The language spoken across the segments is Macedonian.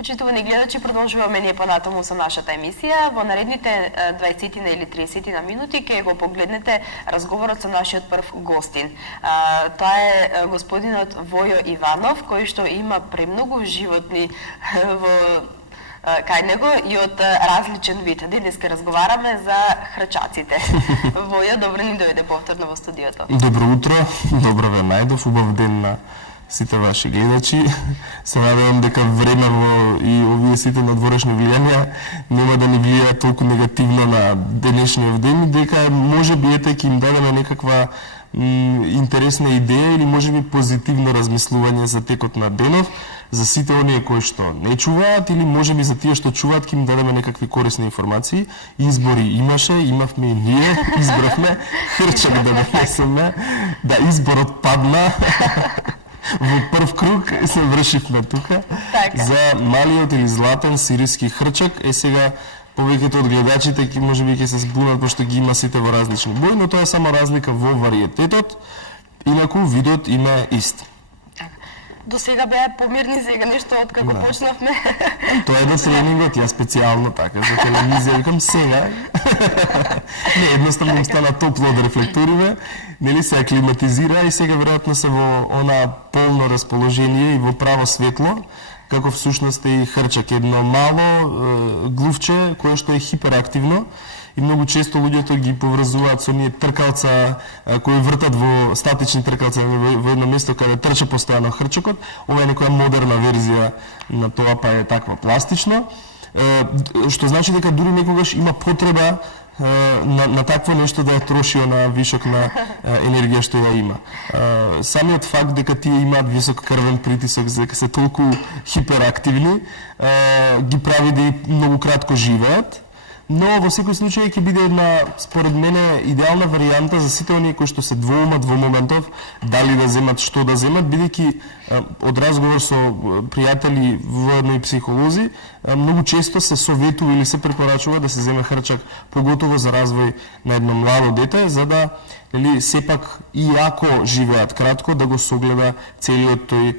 Почитувани гледачи, продолжуваме ние понатаму со нашата емисија. Во наредните 20 или 30 минути ќе го погледнете разговорот со нашиот прв гостин. Тоа е господинот Војо Иванов, кој што има премногу животни во кај него и од различен вид. Денеска разговараме за хрчаците. Војо, добро ни дојде повторно во студиото. Добро утро, добро ве најдов, убав ден на сите ваши гледачи. Се надевам дека времево и овие сите надворешни влијанија нема да ни влијаат толку негативно на денешниот ден, дека можеби ете ќе им дадеме некаква интересна идеја или можеби позитивно размислување за текот на денов, за сите оние кои што не чуваат или можеби за тие што чуваат ќе им дадеме некакви корисни информации. Избори имаше, имавме и ние, избравме хрчак да донесеме, да изборот падна. Во прв круг се вршивме тука за малиот или златен сириски хрчак. Сега повеќето од гледачите ќе можеби ќе се збунат пошто ги има сите во различни бои, но тоа е само разлика во вариететот. Инаку видот им е ист. До сега беа помирни, сега нешто од како почнавме. Тоа е до тренингот, ја специјално така за телевизија викам сега. Не, едноставно им стана топло од рефлекториве, нели се аклиматизира и сега веројатно се во она полно расположение и во право светло, како всушност е и хрчак, едно мало глувче кое што е хиперактивно. И многу често луѓето ги поврзуваат со оние тркалца кои вртат во статични тркалца во едно место каде трча постојано хрчакот. Ова е некоја модерна верзија на тоа, па е таква пластично, што значи дека дури некогаш има потреба на такво нешто да ја троши на вишок на енергија што ја има. Самиот факт дека тие имаат висок крвен притисок, дека се толку хиперактивни, ги прави да и многу кратко живеат. Но во секој случај ќе биде една, според мене, идеална варијанта за сите оние кои што се двоумат во моментов дали да земат, што да земат, бидејќи од разговор со пријатели воедно и психолози, многу често се советува или се препорачува да се земе хрчак, поготово за развој на едно младо дете, за да сепак и ако живеат кратко, да го согледа целиот тој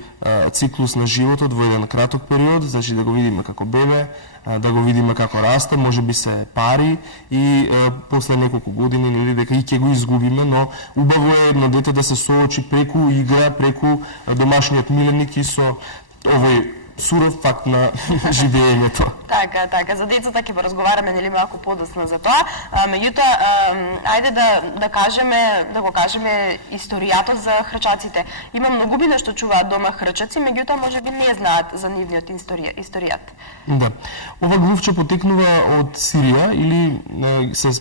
циклус на животот во еден краток период, значи да го видиме како бебе, да го видиме како расте, можеби се пари и после неколку години нели дека и ќе го изгубиме, но убаво е едно дете да се соочи преку игра, преку домашниот миленик и со овој суров факт на живењето. Така, за децата ќе поразговараме нели малку подоцна за тоа. Меѓутоа, ајде да го кажеме историјатот за хрчаците. Има многубина што чуваат дома хрчаци, меѓутоа можеби не знаат за нивниот историјат. Да. Ова глувче потекнува од Сирија или се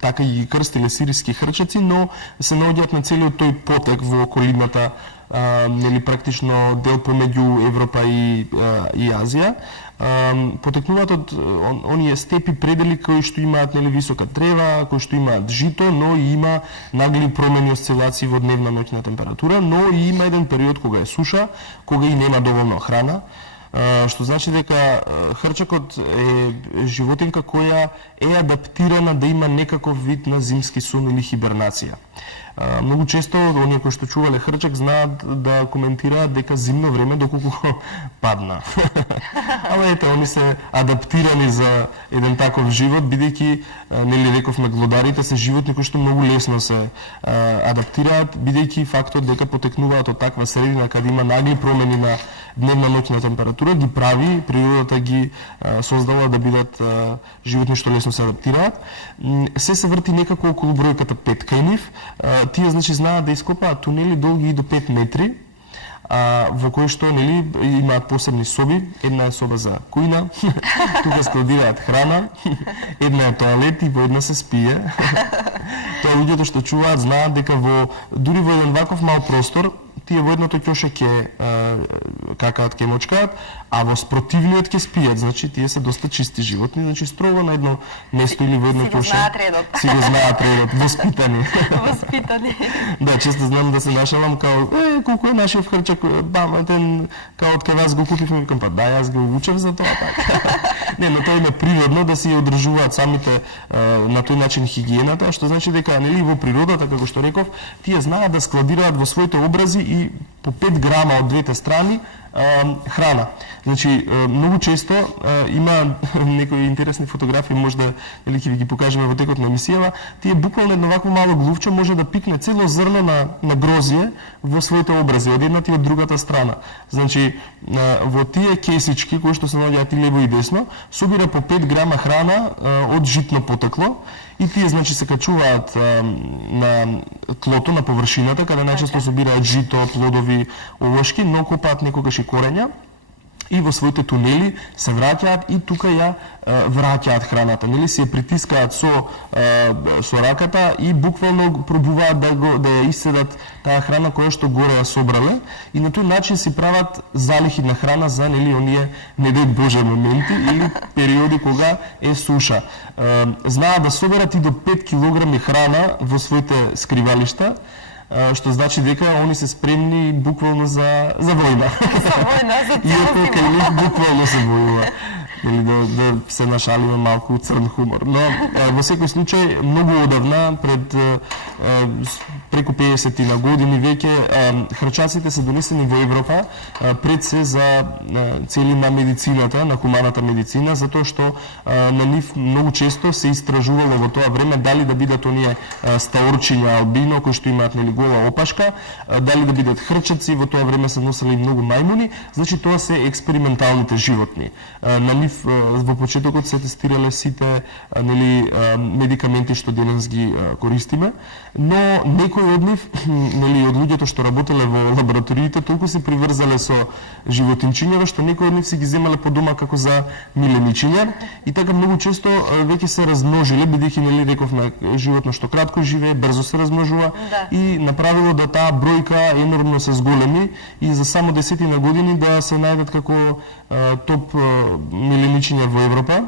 така ги крстиле сириски хрчаци, но се наоѓаат на целиот тој потек во околината, нели практично дел помеѓу Европа и Азија. Потекнуваат од оние степи предели кои што имаат нели висока трева, кои што имаат жито, но и има нагли промени, осцилации во дневна ноќна температура, но и има еден период кога е суша, кога и нема доволно храна. Што значи дека хрчакот е животинка која е адаптирана да има некаков вид на зимски сон или хибернација. Многу често оние кои што чувале хрчак знаат да коментираат дека зимно време доколку падна. Ама ете, они се адаптирани за еден таков живот, бидејќи нели рековме глодарите се животни кои што многу лесно се адаптираат, бидејќи фактот дека потекнуваат од таква средина каде има нагли промени на дневна ноќна температура ги прави, природата ги создала да бидат животни што лесно се адаптираат. Се врти некако околу бројката 5 кај нив. Тие значи знаат да ископаат тунели долги и до 5 метри, во кои што нели имаат посебни соби. Една е соба за кујна, тука складираат храна, една е тоалет и во една се спие. Тоа луѓето што чуваат знаат дека дури во еден ваков мал простор тие во едното ќоше ќе какаат, ќе мочкаат, а во спротивниот ќе спијат. Значи тие се доста чисти животни, значи строго на едно место или во едно ќоше. Си го знаат редот, воспитани. Воспитани. Да, често знам да се нашалам као колку е нашиот хрчак, баматен, као од кај вас го купивме, викам па да, јас го учев за тоа така. Не, но тоа е природно да се одржуваат самите на тој начин хигиената, што значи дека нели во природата, како што реков, тие знаат да складираат во своите образи и по 5 грама од двете страни Храна. Значи, многу често има некои интересни фотографии, можда или ќе ви ги покажеме во текот на емисијава, тие буквално едно вакво мало глувче може да пикне цело зрно на грозје во своите образи, од едната и од другата страна. Значи, во тие кесички, кои што се наоѓаат и лево и десно, собира по 5 грама храна од житно потекло, и тие значи се качуваат на тлото, на површината, каде најчесто собираат жито, плодови, овошки, но копаат некогаш и корења, и во своите тунели се враќаат и тука ја враќаат храната, нели, се ја притискаат со раката и буквално пробуваат да ја исцедат таа храна која што горе ја собрале, и на тој начин си прават залихи на храна за, нели, оние не дай Боже моменти или периоди кога е суша. Знаат да соберат и до 5 килограми храна во своите скривалишта, што значи дека они се спремни буквално за војна. За војна, за Иако целост кај нив буквално се војува. Или да се нашалиме малку црн хумор. Но во секој случај, многу одавна, преку 50 на години веќе, хрчаците се донесени во Европа пред се за цели на медицината, на хуманата медицина, затоа што на нив многу често се истражувало во тоа време дали да бидат оние стаорчиња албино кои што имаат, нели, гола опашка, дали да бидат хрчаци, во тоа време се носели многу мајмуни, значи тоа се експерименталните животни. На нив во почетокот се тестирале сите, нели, медикаменти што денес ги користиме, но некои од нив, нели, од луѓето што работеле во лабораториите, толку се приврзале со животинчињава што некои од нив си ги земале по дома како за миленичиња, и така многу често веќе се размножиле, бидејќи, нели, рековме, животно што кратко живее, брзо се размножува, и направило да таа бројка енормно се зголеми и за само 10 на години да се најдат како топ миленичиња во Европа,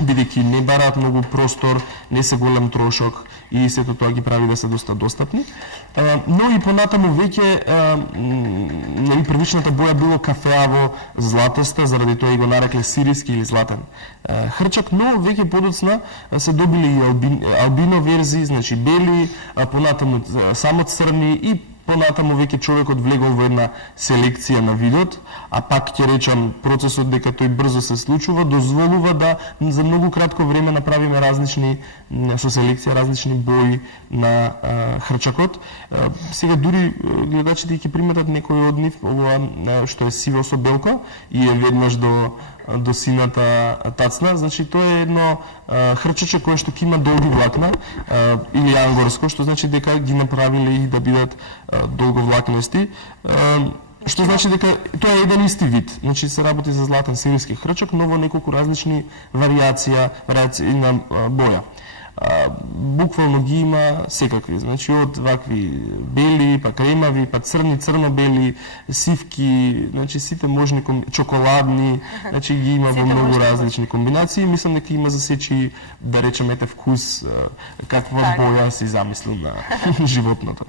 бидејќи не бараат многу простор, не се голем трошок и сето тоа ги прави да се доста достапни. Но и понатаму веќе, нели, првичната боја било кафеаво златоста, заради тоа и го нарекле сириски или златен хрчак, но веќе подоцна се добили и албино верзии, значи бели, понатаму само црни, и понатаму веќе човекот влегол во една селекција на видот, а пак ќе речам, процесот дека тој брзо се случува дозволува да за многу кратко време направиме различни, со селекција, различни бои на хрчакот. Сега дури гледачите ќе приметат некој од нив, ова што е сиво со белко и е веднаш до сината тацна, значи тоа е едно хрчаче кое што ќе има долги влакна, или ангорско, што значи дека ги направиле и да бидат долговлакнести, што значи дека тоа е еден исти вид. Значи се работи за златен сириски хрчак, но во неколку различни варијации на боја. Буквално ги има секакви, значи од вакви бели, па кремави, па црни, црно-бели, сивки, значи сите можни чоколадни, значи ги има во многу различни комбинации. Мислам дека има за сечи, да речеме, вкус, каква боја си замислил на животното.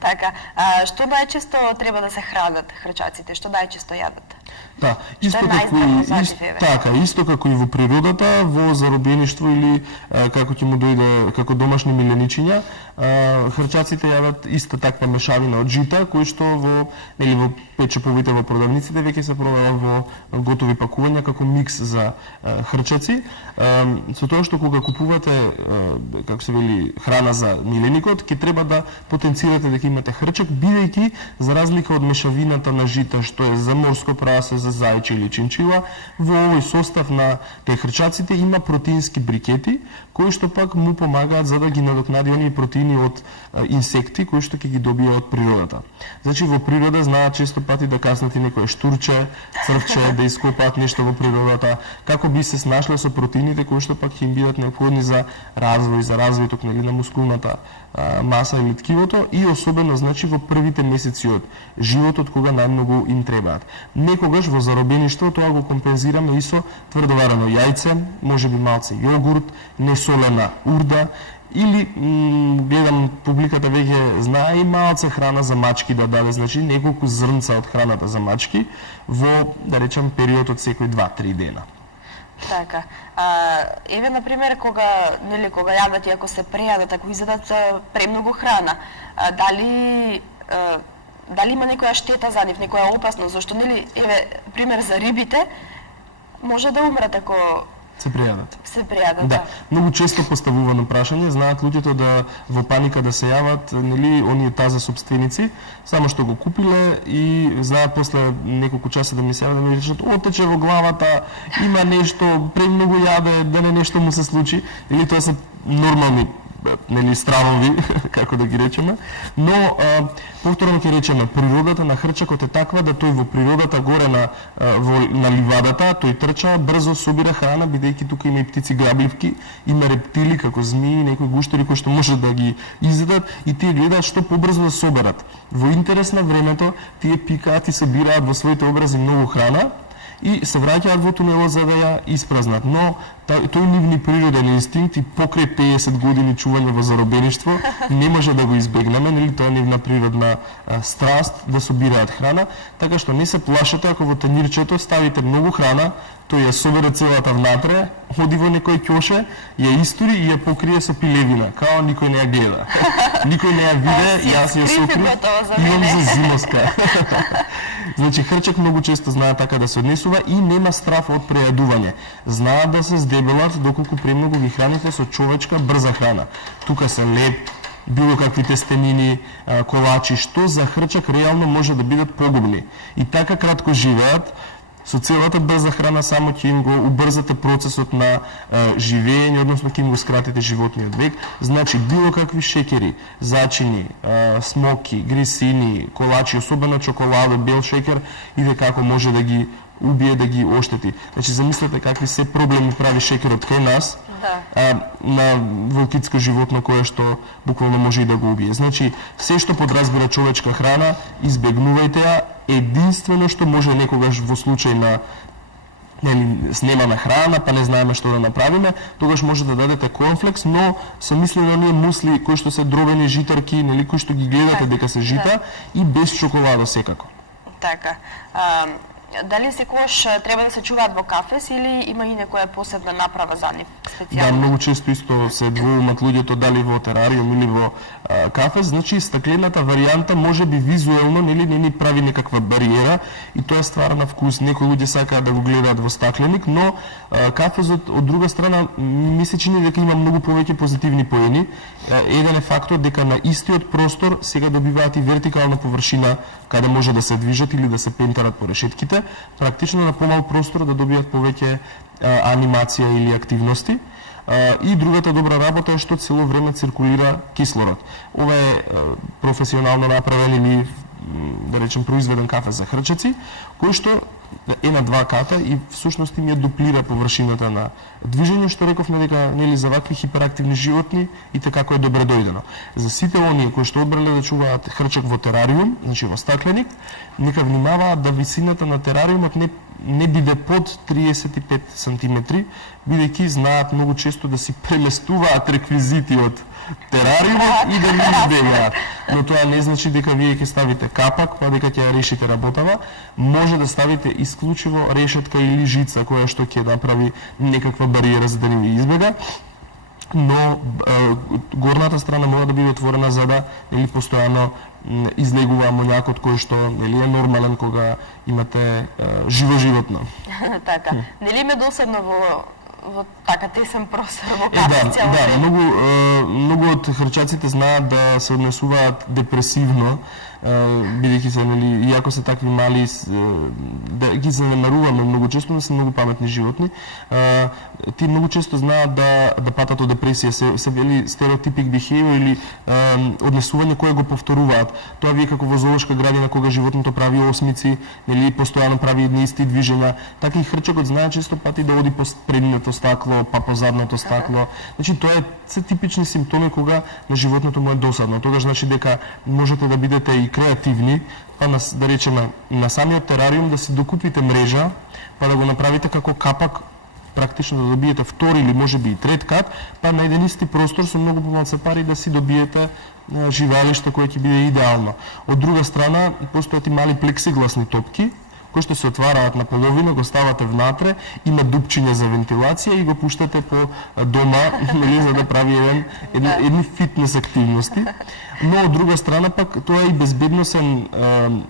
Така, што најчесто треба да се хранат хрчаците, што најчесто јадат? Да, исто како и во природата, во заробеништво или како ќе му дојде како домашни миленичиња, хрчаците јадат иста таква мешавина од жита, кои што во печеповите во продавниците веќе се продава во готови пакувања како микс за хрчаци. Со тоа што кога купувате, како се вели, храна за миленикот, ќе треба да потенцирате дека имате хрчак, бидејќи за разлика од мешавината на жита што е за морско прасе, за зајче или чинчила, во овој состав на кај хрчаците има протеински брикети, кои што пак му помагаат за да ги надокнади оние протеини од инсекти кои што ќе ги добие од природата. Значи во природа знаат често пати да каснат и некое штурче, црвче, да ископаат нешто во природата, како би се снашле со протеините кои што пак ќе им бидат неопходни за развој, за развиток, нели, на мускулната маса или ткивото, и особено, значи, во првите месеци од животот кога најмногу им требаат. Некогаш во заробеништво тоа го компензираме и со тврдоварено јајце, можеби малце јогурт, несолена урда, или гледам публиката веќе знае и малце храна за мачки да даде, значи неколку зрнца од храната за мачки во, да речем, период од секој 2-3 дена. Така. Еве, например, кога јадат и ако се прејадат, ако изедат премногу храна, дали дали има некоја штета за нив, некоја опасност, зашто нели еве пример за рибите може да умрат ако се пријадат. се пријадат. Да, многу често поставувано прашање, знаат луѓето да во паника да се јават, нели, оние таза собственици, само што го купиле и знаат после неколку часа да ми се јават да ми речат отече во главата, има нешто, премногу јаде, да не нешто му се случи, или тоа се нормални нели стравови, како да ги речеме, но повторно ќе речеме, природата на хрчакот е таква да тој во природата горе на ливадата, тој трча, брзо собира храна, бидејќи тука има и птици грабливки, има рептили како змии, некои гуштери кои што може да ги изедат и тие гледаат што побрзо да соберат. Во интерес на времето, тие пикаат и собираат во своите образи многу храна, и се враќаат во тунелот за да ја испразнат. Но тој нивни природен инстинкт и покрај 50 години чување во заробеништво не може да го избегнеме, нели тоа е нивна природна страст да собираат храна, така што не се плашете ако во танирчето ставите многу храна, тој ја собере целата внатре, оди во некој ќоше, ја истори и ја покрие со пилевина, као никој не ја гледа. Никој не ја виде, јас ја сокрив, имам за зимоска. Значи, хрчак многу често знае така да се однесува и нема страф од прејадување. Знаат да се здебелат доколку премногу ги храните со човечка брза храна. Тука се леп, било какви тестенини, колачи, што за хрчак реално може да бидат погубни. И така кратко живеат, со целата брза храна само ќе им го убрзате процесот на живење, односно ќе им го скратите животниот век. Значи, било какви шекери, зачини, смоки, грисини, колачи, особено чоколадо, бел шекер, иде како може да ги убие, да ги оштети. Значи, замислете какви се проблеми прави шекерот кај нас, на волкитско животно кое што буквално може и да го убие. Значи, се што подразбира човечка храна, избегнувајте ја. Единствено што може некогаш во случај на снемана храна, па не знаеме што да направиме, тогаш може да дадете корнфлекс, но се мисли на оние мусли кои што се дробени житарки, нели, кои што ги гледате дека се жита, и без чоколадо секако. Така. Дали секогаш треба да се чуваат во кафес или има и некоја посебна направа за нив, специјално? Да, многу често исто се двоумат луѓето дали во терариум или во кафес, значи стаклената варијанта може би визуелно нели не ни прави некаква бариера и тоа е ствар на вкус. Некои луѓе сакаат да го гледаат во стакленик, но кафезот од друга страна ми се чини дека има многу повеќе позитивни поени. Еден е фактот дека на истиот простор сега добиваат и вертикална површина каде може да се движат или да се пентарат по решетките, практично на помал простор да добијат повеќе анимација или активности. И другата добра работа е што цело време циркулира кислород. Ова е професионално направен или да речем произведен кафе за хрчаци, кој што е на два ката и всушност им ја дуплира површината на движење, што рековме дека нели за вакви хиперактивни животни и како е добре дојдено. За сите оние кои што одбрале да чуваат хрчак во терариум, значи во стакленик, нека внимаваат да висината на терариумот не биде под 35 сантиметри, бидејќи знаат многу често да си преместуваат реквизити од терариумот и да не избегаат. Но тоа не значи дека вие ќе ставите капак, па дека ќе ја решите работава. Може да ставите исклучиво решетка или жица која што ќе направи некаква бариера за да не ви избега. Но горната страна мора да биде отворена за да нели постојано излегува амоњакот кој што нели е нормален кога имате живо животно. Така. Нели ме досадно во така тесен простор во кафе цело ден? Да, многу од хрчаците знаат да се однесуваат депресивно, бидејќи се нели иако се такви мали да ги занемаруваме многу често, но се многу паметни животни, ти многу често знаат да патат од депресија, се вели стереотипик behavior или однесување кое го повторуваат. Тоа вие како во зоолошка градина кога животното прави осмици, нели постојано прави едни исти движења, така и хрчакот знае често пати да оди по предното стакло, па по задното стакло. Значи тоа се типични симптоми кога на животното му е досадно. Тогаш значи дека можете да бидете и креативни, па да речеме на самиот терариум да си докупите мрежа, па да го направите како капак, практично да добиете втори или можеби и трет кат, па на еден исти простор со многу помалце пари да си добиете живеалиште кое ќе биде идеално. Од друга страна, постојат и мали плексигласни топки, кои што се отвараат на половина, го ставате внатре, има дупчиња за вентилација и го пуштате по дома, нели, за да прави едни фитнес активности. Но од друга страна пак тоа е и безбедносен,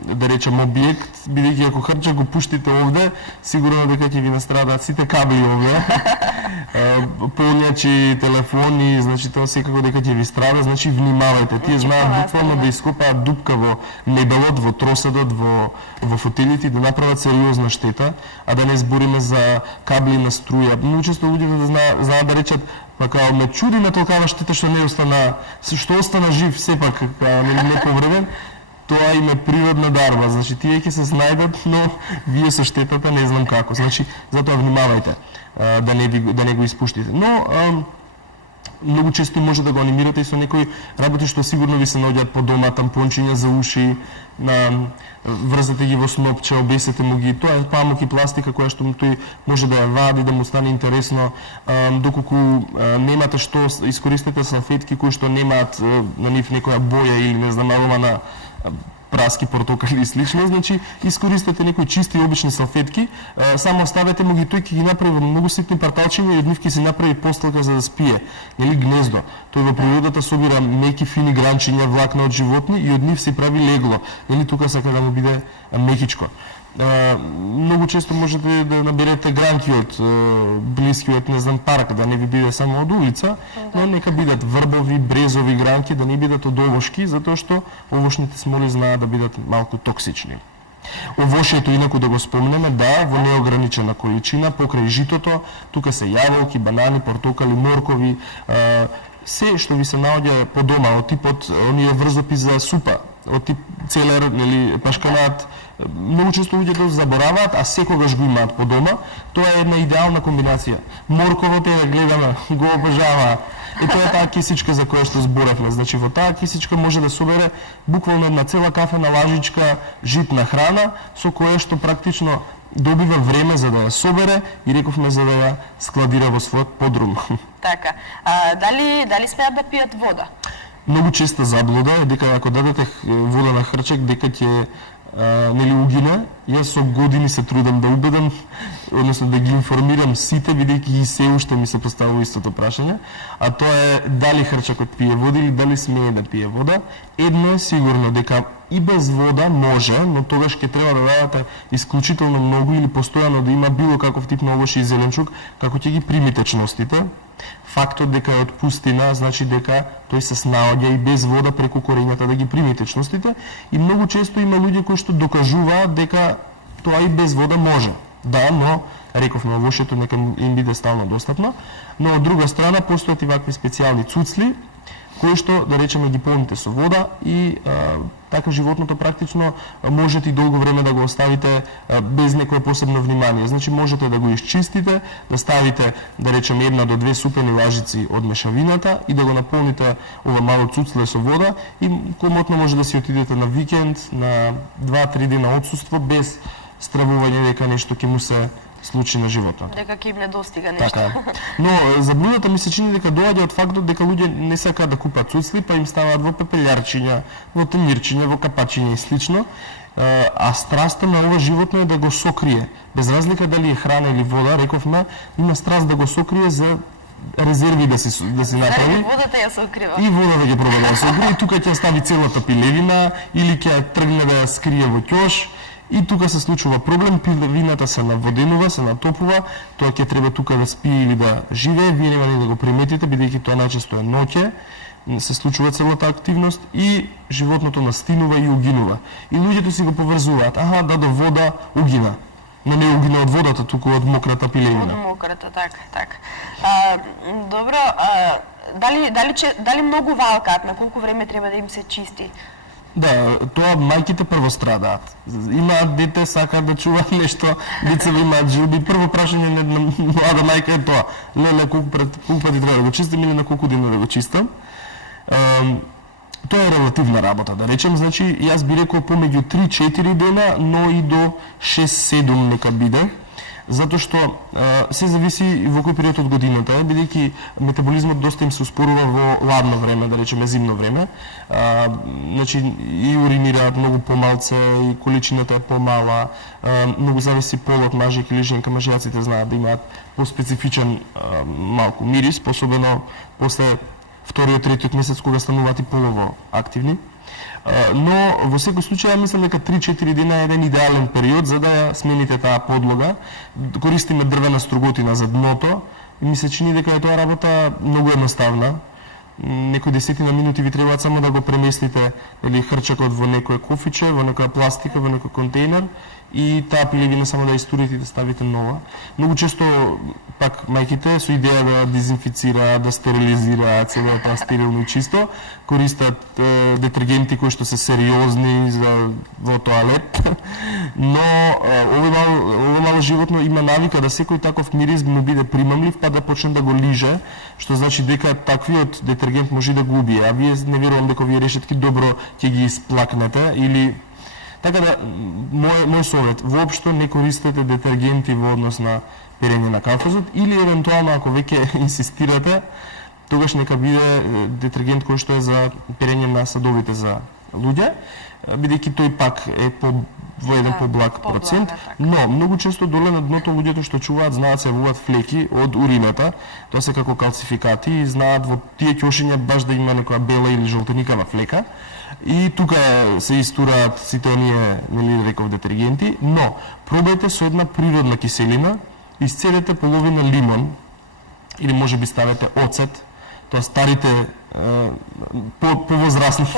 да речем, објект, бидејќи ако хрчак го пуштите овде, сигурно дека ќе ви настрадаат сите кабли овде. Полњачи, телефони, значи тоа секако дека ќе ви страда, значи внимавајте. Тие знаат буквално да ископаат дупка во мебелот, во троседот, во фотелите, да направат сериозна штета, а да не збориме за кабли на струја. Многу често луѓето да знаат да речат, па као ме чуди на толкава штета што не остана, што остана жив сепак, као не повреден. Тоа им е природна дарба, значи тие ќе се снајдат, но вие со штетата не знам како. Значи затоа внимавајте да не го испуштите. Но многу често може да го анимирате и со некои работи што сигурно ви се наоѓаат по дома, тампончиња за уши, врзате ги во снопче, обесете му ги, тоа е памук и пластика која што тој може да ја вади, да му стане интересно, доколку немате што, искористете салфетки кои што немаат на нив некоја боја или не знам, арома на праски, портокали и слично, значи искористете некои чисти обични салфетки, само ставете му ги, тој ќе ги направи во многу ситни парталчиња и од нив ќе се направи постелка за да спие, нели гнездо. Тој во природата собира меки фини гранчиња, влакна од животни и од нив се прави легло. Нели тука сака да му биде мекичко. Многу често можете да наберете гранки од блискиот, не знам, парк, да не ви биде само од улица, но нека бидат врбови, брезови гранки, да не бидат од овошки, затоа што овошните смоли знаат да бидат малку токсични. Овошјето, инаку да го спомнеме, да, во неограничена количина, покрај житото, тука се јаболки, банани, портокали, моркови, се што ви се наоѓа по дома, од типот оние врзопи за супа, од тип целер, нели, пашканат, многу често луѓето забораваат, а секогаш го имаат по дома. Тоа е една идеална комбинација. Морковото ја гледаме, го обожава. И тоа е таа кисичка за која што зборавме. Значи во таа кисичка може да собере буквално една цела кафена лажичка житна храна, со која што практично добива време за да ја собере и рековме за да ја складира во својот подрум. Така. Дали смеат да пијат вода? Многу честа заблуда е дека ако дадете вода на хрчак дека ќе нели угине. Јас со години се трудам да убедам, односно да ги информирам сите, бидејќи и се уште ми се поставува истото прашање, а тоа е дали хрчакот пие вода или дали смее да пие вода. Едно е сигурно, дека и без вода може, но тогаш ќе треба да дадете исклучително многу или постојано да има било каков тип на овошје и зеленчук, како ќе ги прими течностите. Фактот дека е од пустина, значи дека тој се снаоѓа и без вода преку корењата да ги прими течностите, и многу често има луѓе кои што докажуваат дека тоа и без вода може. Да, но рековме овошјето нека им биде стално достапно, но од друга страна постојат и вакви специјални цуцли кои што, да речеме, ги полните со вода и така животното практично можете и долго време да го оставите без некое посебно внимание. Значи можете да го исчистите, да ставите, да речеме, 1 до 2 супени лажици од мешавината и да го наполните ова мало цуцле со вода и комотно може да си отидете на викенд, на 2-3 дена отсуство без стравување дека нешто ќе му се случи на животот. Дека ќе им не достига нешто. Така. Но заблудата ми се чини дека доаѓа од фактот дека луѓе не сакаат да купат цуцли, па им ставаат во пепелјарчиња, во тенирчиња, во капачиња и слично. А страста на ова животно е да го сокрие. Без разлика дали е храна или вода, рековме, има страст да го сокрие за резерви да се направи. И водата ја сокрива. И водата ќе проба да ја сокрие, и тука ќе стави целата пилевина или ќе тргне да ја скрие во ќош. И тука се случува проблем, пилевината се наводенува, се натопува, тоа ќе треба тука да спие или да живее, вие нема да го приметите, бидејќи тоа најчесто е ноќе, се случува целата активност и животното настинува и угинува. И луѓето си го поврзуваат, до вода угина. Но не угина од водата, туку од мократа пилевина. Од мократа, така. Добро, дали многу валкаат, на колку време треба да им се чисти? Да, тоа мајките прво страдаат. Имаат дете, сакаат да чуваат нешто, децата имаат жилби. Прво прашање на млада мајка е тоа. Леле, колку пати треба да го чистам или на колку дена да го чистам. Тоа е релативна работа, да речем, значи, јас би рекол помеѓу 3-4 дена, но и до 6-7 нека биде. Затоа што се зависи и во кој период од годината, бидејќи метаболизмот доста им се успорува во ладно време, да речеме зимно време. Значи и уринираат многу помалце, и количината е помала, многу зависи полот, мажик или женка. Мажјаците знаат да имаат поспецифичен малку мирис, посебно после вториот, третиот месец кога стануваат и полово активни. Но во секој случај мислам дека 3-4 дена е еден идеален период за да ја смените таа подлога. Користиме дрвена струготина за дното и ми се чини дека е тоа работа многу едноставна. Некои десетина минути ви требаат само да го преместите или хрчакот во некое кофиче, во некоја пластика, во некој контейнер и таа пилевина само да истурите и да ставите нова. Многу често пак мајките со идеја да дезинфицираат, да стерилизираат, се да таа стерилно и чисто, користат детергенти кои што се сериозни за во тоалет. Но овој мало животно има навика да секој таков мирис му биде примамлив, па да почне да го лиже, што значи дека таквиот детергент може да го убие. А вие не верувам дека овие решетки добро ќе ги исплакнете или така да мој совет, воопшто не користете детергенти во однос на перење на кафезот или евентуално ако веќе инсистирате, тогаш нека биде детергент кој што е за перење на садовите за луѓе, бидејќи тој пак е во еден поблаг процент, но многу често доле на дното луѓето што чуваат знаат се јавуваат флеки од урината, тоа се како калцификати и знаат во тие ќошиња баш да има некоја бела или жолтеникава флека. И тука се истураат сите оние, нели реков, детергенти, но пробајте со една природна киселина, исцедете половина лимон или можеби ставете оцет, тоа старите повозрасните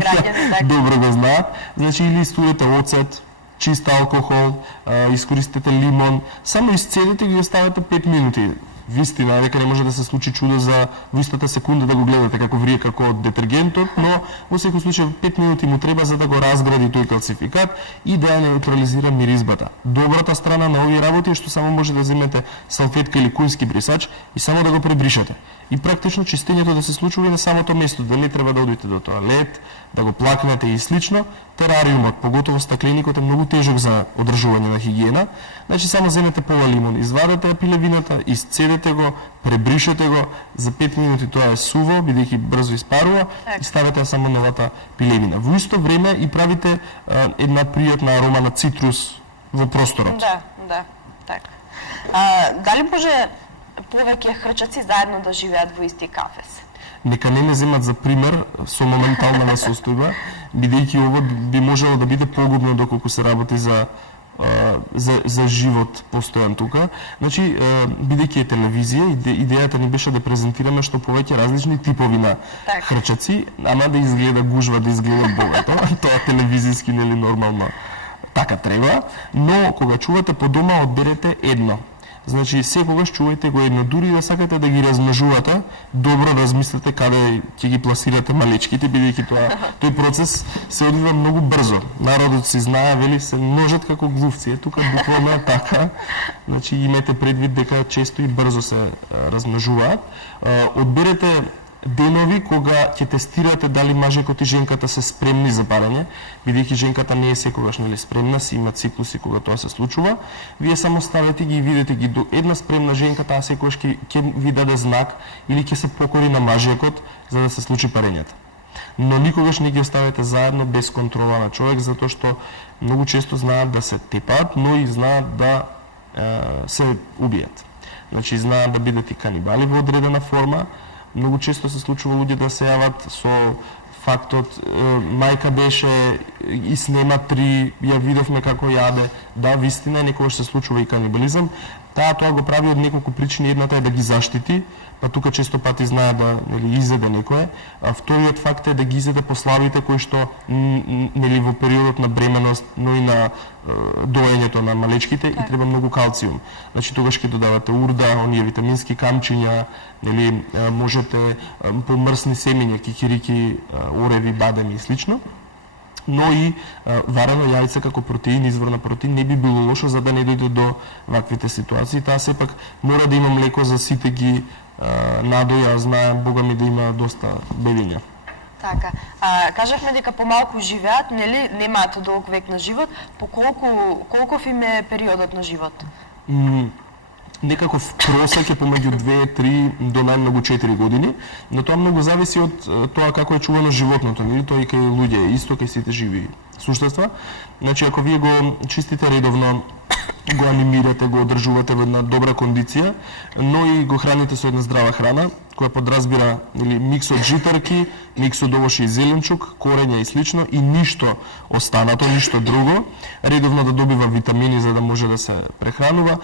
граѓани така добро го знаат. Значи или истурете оцет, чист алкохол, искористете лимон, само исцедете и ги оставете 5 минути. Вистина дека не може да се случи чудо за во истата секунда да го гледате како врие како детергентот, но во секој случај 5 минути му треба за да го разгради тој калцификат и да ја неутрализира миризбата. Добрата страна на овие работи е што само може да земете салфетка или кујнски брисач и само да го пребришете. И практично чистењето да се случува и на самото место, да не треба да одите до тоалет, да го плакнете и слично. Терариумот, поготово стакленикот е многу тежок за одржување на хигиена. Значи само земете пола лимон, извадете пилевината, исцедете го, пребришете го, за 5 минути тоа е суво, бидејќи брзо испарува и ставете само новата пилевина. Во исто време и правите една пријатна арома на цитрус во просторот. Да, така. Дали може повеќе хрчаци заедно да живеат во исти кафез? Нека не земат за пример со моментална состојба, бидејќи ова би можело да биде погубно доколку се работи за живот постојан тука. Значи, бидејќи е телевизија, идејата ни беше да презентираме што повеќе различни типови на хрчаци, ама да изгледа гужва, да изгледа богато, тоа телевизиски нели нормално така треба, но кога чувате по дома одберете едно. Значи, секогаш чувајте го едно, дури да сакате да ги размножувате, добро размислете каде ќе ги пласирате малечките, бидејќи тој процес се одвива многу брзо. Народот си знае, вели се множат како глувци, тука буквално е така. Значи, имете предвид дека често и брзо се размножуваат. Одберете денови кога ќе тестирате дали мажекот и женката се спремни за парење, бидејќи женката не е секогаш нели спремна, си има циклуси кога тоа се случува. Вие само ставете ги и видите ги до една спремна женка, таа секогаш ќе ви даде знак или ќе се покори на мажекот за да се случи парењето. Но никогаш не ги оставете заедно без контрола на човек, затоа што многу често знаат да се тепаат, но и знаат да се убијат. Значи знаат да бидат и канибали во одредена форма. Многу често се случува луѓе да се јават со фактот мајка беше и снема 3, ја видовме како јаде. Да, вистина, некогаш се случува и канибализам. Тоа го прави од неколку причини. Едната е да ги заштити, па тука често пати знае да нели изеде некое. А вториот факт е да ги изеде послабите кои што нели во периодот на бременост, но и на доењето на малечките и треба многу калциум. Значи тогаш ќе додавате урда, оние витамински камчиња, нели можете помрсни семења, кикирики, ореви, бадеми и слично. Но и варено јајце како протеин, извор на протеин не би било лошо за да не дојде до ваквите ситуации. Таа сепак мора да има млеко за сите ги надоја, знаем, Бога ми да има доста бебиња. Така. Кажавме дека помалку живеат, нели, немаат долг век на живот, по колков им е периодот на живот? некаков просек е помеѓу 2, 3 до најмногу 4 години, но тоа многу зависи од тоа како е чувано животното, нели тоа и кај луѓе, исто кај сите живи суштества. Значи ако вие го чистите редовно, го анимирате, го одржувате во една добра кондиција, но и го храните со една здрава храна, која подразбира или микс од житарки, микс од овошје и зеленчук, корења и слично, и ништо останато, ништо друго, редовно да добива витамини за да може да се прехранува,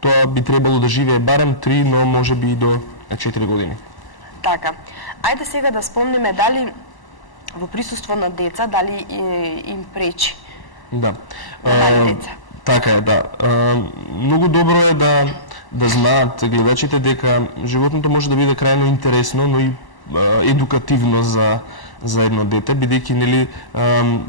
тоа би требало да живее барем 3, но може би и до 4 години. Така. Ајде сега да спомниме дали во присуство на деца, дали им пречи. Да. На мали деца. Така е, да. Многу добро е да знаат гледачите дека животното може да биде крајно интересно, но и едукативно за едно дете, бидејќи нели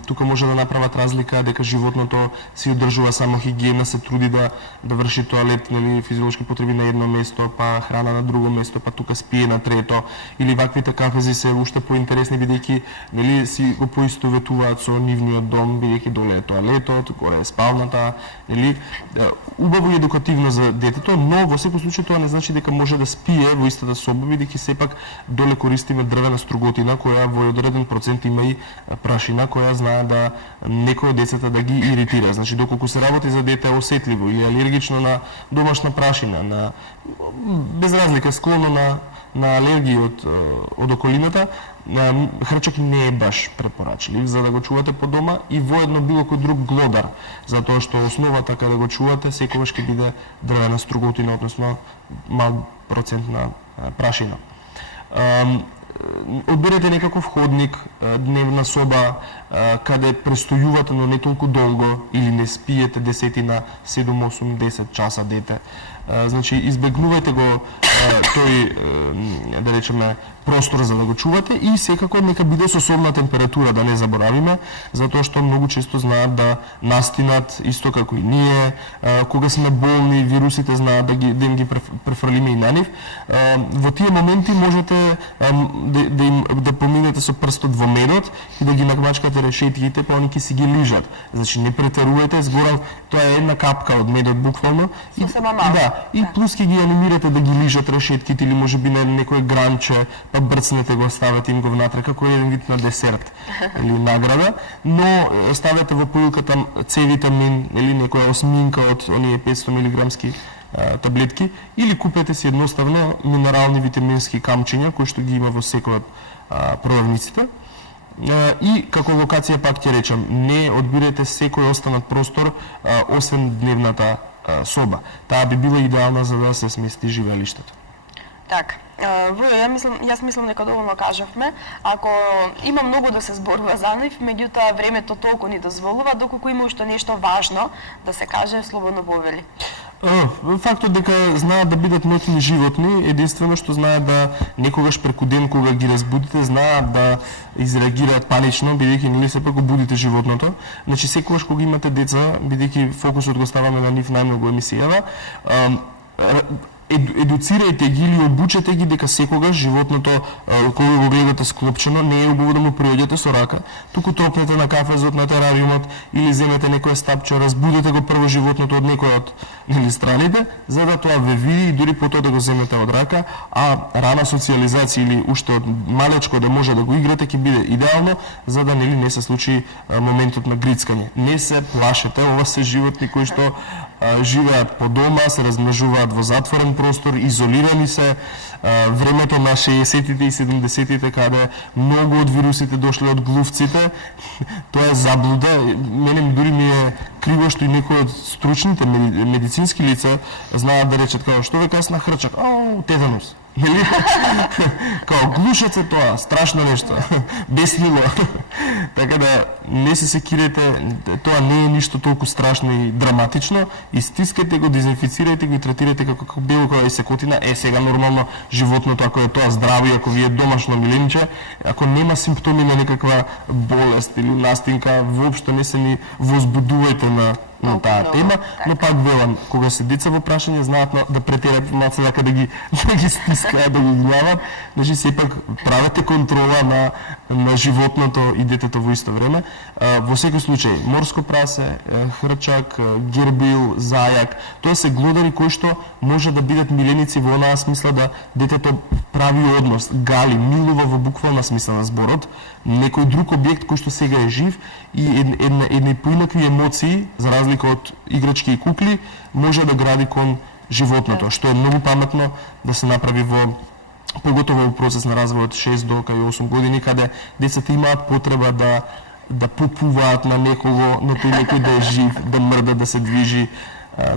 тука може да направат разлика дека животното си одржува само хигиена, се труди да врши тоалет, нели физиолошки потреби на едно место, па храна на друго место, па тука спие на трето, или ваквите кафези се уште поинтересни бидејќи нели си го поистоветуваат со нивниот дом, бидејќи доле е тоалетот, горе е спалната, нели убаво и едукативно за детето, но во секој случај тоа не значи дека може да спие во истата соба, бидејќи сепак доле користиме дрвена струготина која во одреден процент има и прашина која знае да некој од децата да ги иритира. Значи доколку се работи за дете осетливо и алергично на домашна прашина, на без разлика склоно на алергии од околината, хрчак не е баш препорачлив за да го чувате по дома и воедно било кој друг глодар, затоа што основата каде го чувате секогаш ќе биде дрвена струготина, односно мал процент на прашина. Одберете некаков ходник, дневна соба, каде престојувате, но не толку долго, или не спиете 10 на 7, 8, 10 часа дете. Значи, избегнувајте го тој, да речеме, простор за да го чувате и секако нека биде со собна температура, да не заборавиме, затоа што многу често знаат да настинат, исто како и ние, кога сме болни, вирусите знаат да им ги префрлиме и на нив. Во тие моменти можете да поминете со прстот во медот и да ги намачкате решетките, па они ќе си ги лижат. Значи, не претерувајте, зборам, тоа е една капка од медот буквално. И плюс ќе ги анимирате да ги лижат решетките или можеби на некој гранче, па брцнете го, ставете им го внатре како еден вид на десерт или награда, но ставете во поилката С-витамин или некоја осминка од оние 500 милиграмски таблетки или купете си едноставно минерални витамински камчиња кои што ги има во секој од продавниците. И како локација пак ќе речам, не одбирате секој останат простор освен дневната соба. Таа би била идеална за да се смести живеелиштето. Така. Јас мислам дека доволно кажавме. Ако има многу да се зборува за нив, меѓутоа времето толку ни дозволува, доколку има уште нешто важно да се каже, слободно повели. Фактот дека знаат да бидат ноќни животни, единствено што знаат да некогаш преку ден кога ги разбудите, знаат да изреагираат панично, бидејќи нели сепак го будите животното. Значи секогаш кога имате деца, бидејќи фокусот го ставаме на нив најмногу емисијава, едуцирајте ги или обучете ги дека секогаш животното кога го гледате склопчено не е убаво да му приоѓате со рака, туку тропнете на кафезот, на терариумот или земете некој стапче, разбудете го прво животното од некој од страните, за да тоа ве види и дури потоа да го земете од рака, а рана социализација или уште од малечко да може да го играте ќе биде идеално за да не се случи моментот на грицкање. Не се плашете, ова се животни кои што живеат по дома, се размножуваат во затворен простор, изолирани се. Времето на 60-тите и 70-тите, каде многу од вирусите дошле од глувците, тоа е заблуда. Мене дури ми е криво што и некои од стручните медицински лица знаат да речат како што ве касна хрчак, тетанус. Нели? Као глушец е тоа, страшно нешто, беснило. Така да не се секирете, тоа не е ништо толку страшно и драматично, истискајте го, дезинфицирајте го и третирајте како било која секотина. Сега нормално животното, ако е тоа здраво и ако ви е домашно миленче, ако нема симптоми на некаква болест или настинка, воопшто не се ни возбудувајте на таа Многу, тема, така. но пак велам, кога се деца во прашање, знаат да претерат информација дека да ги стискаат, да ги гнават, значи сепак правете контрола на животното и детето во исто време. Во секој случај, морско прасе, хрчак, гербил, зајак, тоа се глодари кои што може да бидат миленици во онаа смисла да детето прави однос, гали, милува во буквална смисла на зборот, некој друг објект кој што сега е жив и едни поинакви емоции, за разлика од играчки и кукли, може да гради кон животното, што е многу паметно да се направи во поготово во процес на развој од 6 до 8 години, каде децата имаат потреба да попуваат на некого, но тој некој да е жив, да мрда, да се движи.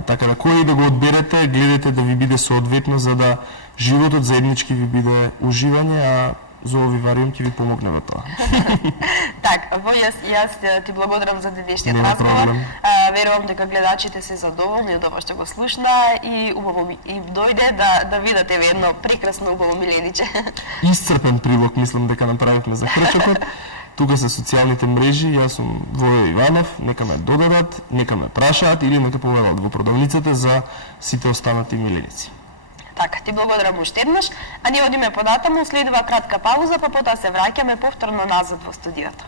Така да кој да го одберете, гледате да ви биде соодветно за да животот заеднички ви биде уживање, а Зоови Вариум ќе ви помогне во тоа. Так, јас ти благодарам за денешниот Нема разговор. проблем. Верувам дека гледачите се задоволни од ова што го слушна и убаво ми и дојде да видат еве едно прекрасно убаво милениче. Исцрпен прилог мислам дека направивме за хрчакот. Тука се социјалните мрежи, јас сум Војо Иванов, нека ме додадат, нека ме прашаат или нека повелат во продавницата за сите останати миленици. Така, ти благодарам уште еднаш, а ние одиме податаму, следува кратка пауза, па потоа се враќаме повторно назад во студиото.